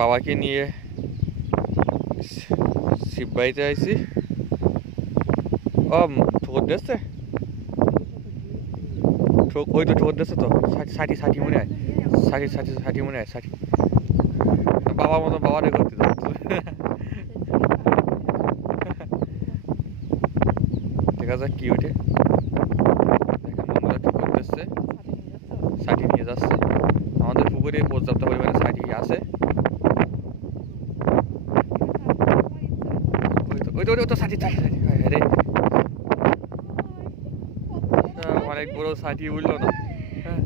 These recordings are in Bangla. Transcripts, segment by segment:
বাবাকে নিয়ে শিববাড়িতে আইছি। ও ঠোকর দিচ্ছে, ওই তো ঠোকর দিচ্ছে তো, ষাটি ষাটি মনে হয়, ষাটি ষাটি ষাটি মনে হয়, ষাটি। বাবার মতো বাবা রে করতে দেখা যাক কি ওঠে। দেখেন বন্ধুরা ঠোকর দিচ্ছে, ষাটি নিয়ে যাচ্ছে। আমাদের পুকুরে পর্যাপ্ত পরিমাণে ষাটি আছে। ওই তো ষাটি রে, অনেক বড় ষাটি উঠলো না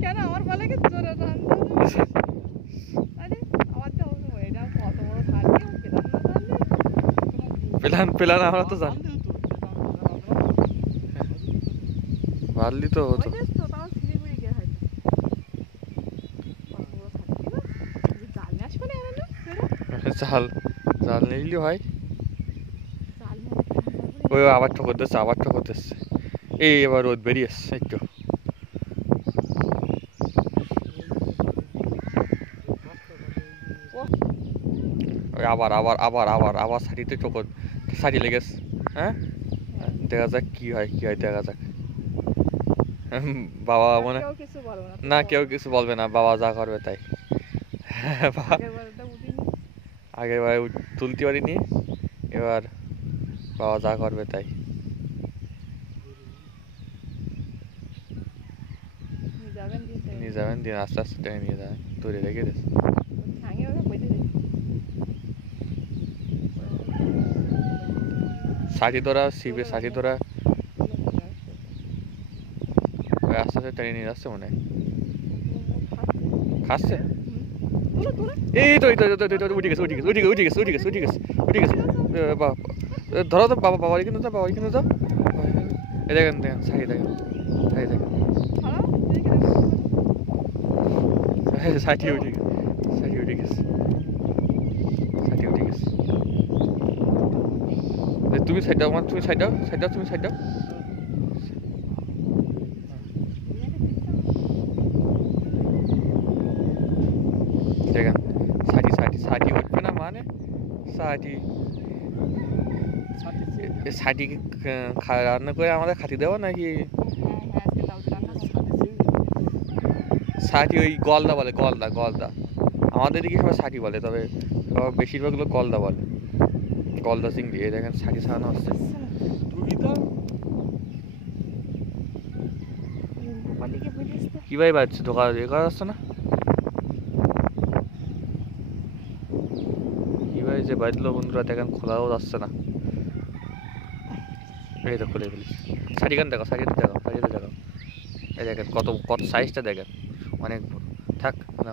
কেন আমার বলে কি জোরে টান আরে আমার তো এটা কত বড় ষাটি পেলান পেলান আমরা তো জানি, মারলি তো হতো। জাল জাল নিলি হয়। ওই আবার ঠকর দিচ্ছে, আবার ঠকর দিচ্ছে। এই এবার রোদ বেরিয়ে এসছে একটু। ওই আবার আবার আবার আবার আবার শাড়িতে ঠকর, শাড়ি লেগেছে। হ্যাঁ দেখা যাক কি হয়, কি হয় দেখা যাক। বাবা মানে না, কেউ কিছু বলবে না, বাবা যা করবে তাই। আগের বার তুলতে পারিনি, এবার বাবা যা করবে তাই। নিয়ে যাবেন, দিন আস্তে আস্তে টেনে নিয়ে যাবেন, ধরে রেখে দিস। ষাটি ধরা শিবে, ষাটি ধরা আস্তে আস্তে টেনে নিয়ে যাচ্ছে মনে হয়, খাচ্ছে। এই তো উঠে গেছে, উঠে গেছে, উঠে গেছে, উঠে গেছে, উঠে গেছে, উঠে গেছে, উঠে গেছে। ধরো তো বাবা, বাবা কিন্তু বাবা কিন্তু তো এই দেখেন, দেখেন শাড়ি দেখেন, শাড়ি দেখেন, ষাটি উঠে গেছে, ষাটি উঠে গেছে, ষাটি উঠে গেছে। তুমি সাইড দাও, তুমি সাইড দাও, সাইড দাও, তুমি সাইড দাও। দেখেন ষাটি ষাটি ষাটি উঠবে না মানে ষাটি, ষাটি রান্না করে আমাদের খাতি দেবো নাকি? ষাটি ওই গলদা বলে, গলদা গলদা, আমাদের দিকে সবাই ষাটি বলে, তবে বেশিরভাগ লোক গলদা বলে, গলদা চিংড়ি। এই দেখেন ষাটি ছাড়ানো হচ্ছে। কি ভাই বাজছে, দোকান এ করা যাচ্ছে না কি ভাই যে বাজলো বন্ধুরা, দেখেন খোলাও যাচ্ছে না। এই তো খুলে ফেলিস, শাড়ি গান দেখো, শাড়িতে দেখো, শাড়িতে দেখো। এই দেখেন কত কত সাইজটা দেখেন, অনেক বড়। থাক না।